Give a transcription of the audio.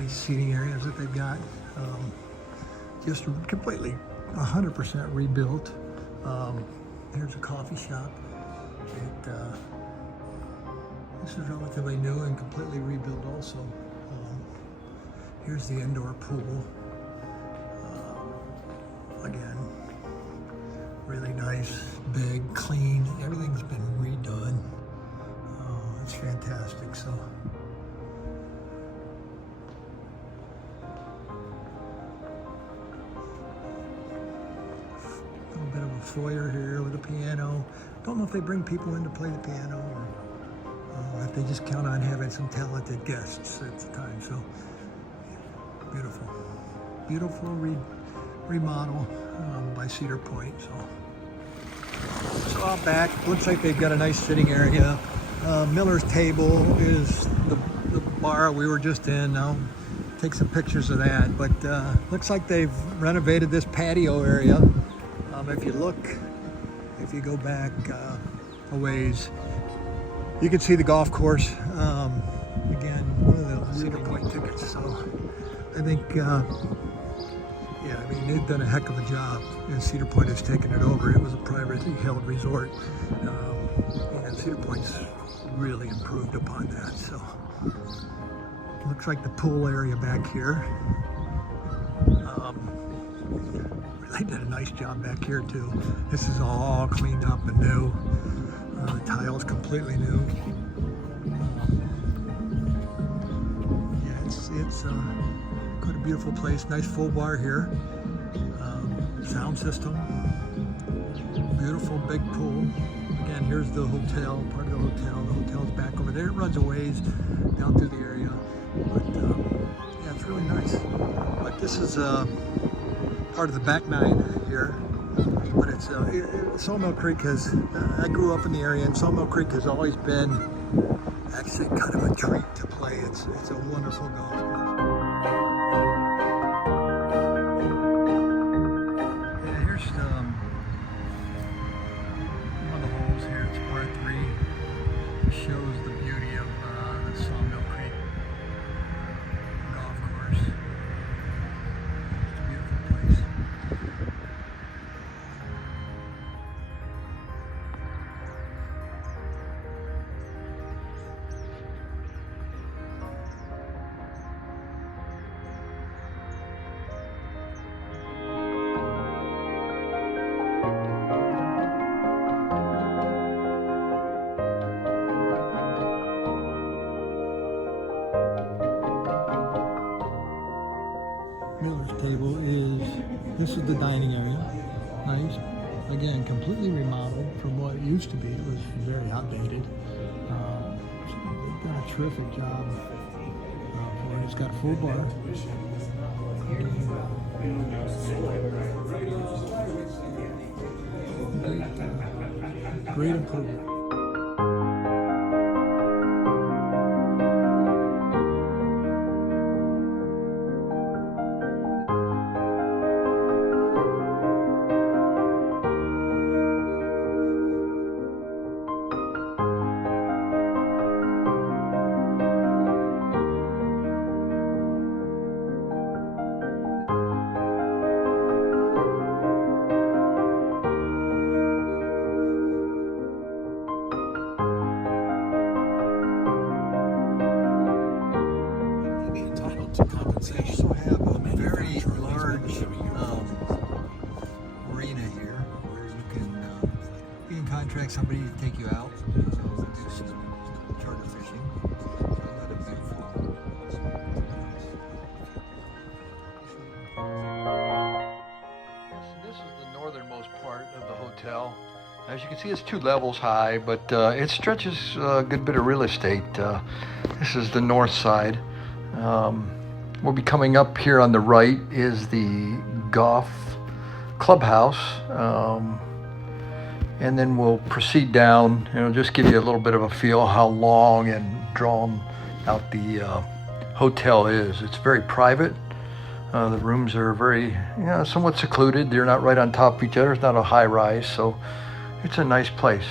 nice seating areas that they've got. Just completely 100% rebuilt. Here's a coffee shop. This is relatively new and completely rebuilt also. Here's the indoor pool. Again, really nice, big, clean. Everything's been redone. It's fantastic. So. A little bit of a foyer here with a piano. Don't know if they bring people in to play the piano or if they just count on having some talented guests at the time. So beautiful, beautiful remodel by Cedar Point. So out back, looks like they've got a nice sitting area. Miller's Table is the bar we were just in. I'll take some pictures of that. But looks like they've renovated this patio area. If you go back a ways, you can see the golf course. Again, one of the Cedar Point tickets. So I think, yeah, I mean, they've done a heck of a job. And Cedar Point has taken it over. It was a privately held resort, and Cedar Point's really improved upon that. So looks like the pool area back here. They did a nice job back here too. This is all cleaned up and new. The tile's completely new. Yeah, it's quite a beautiful place. Nice full bar here. Sound system. Beautiful big pool. Again, here's the hotel, part of the hotel. The hotel's back over there. It runs a ways down through the area. But yeah, it's really nice. But this is part of the back nine here, but it's Sawmill Creek has, I grew up in the area, and Sawmill Creek has always been actually kind of a treat to play. It's a wonderful golf course. Yeah, here's one of the holes here. It's par 3. It shows the beauty of the Sawmill Creek golf course. Miller's Table this is the dining area. Nice. Again, completely remodeled from what it used to be. It was very outdated. They've done a terrific job for it. It's got a full bar. Great improvement. They also have a very large arena here where you can contract somebody to take you out and do some charter fishing. Another beautiful. This is the northernmost part of the hotel. As you can see, it's 2 levels high, but it stretches a good bit of real estate. This is the north side. We'll be coming up here on the right is the golf clubhouse, and then we'll proceed down, and it'll just give you a little bit of a feel how long and drawn out the hotel is. It's very private. The rooms are very, somewhat secluded. They're not right on top of each other. It's not a high rise, so it's a nice place.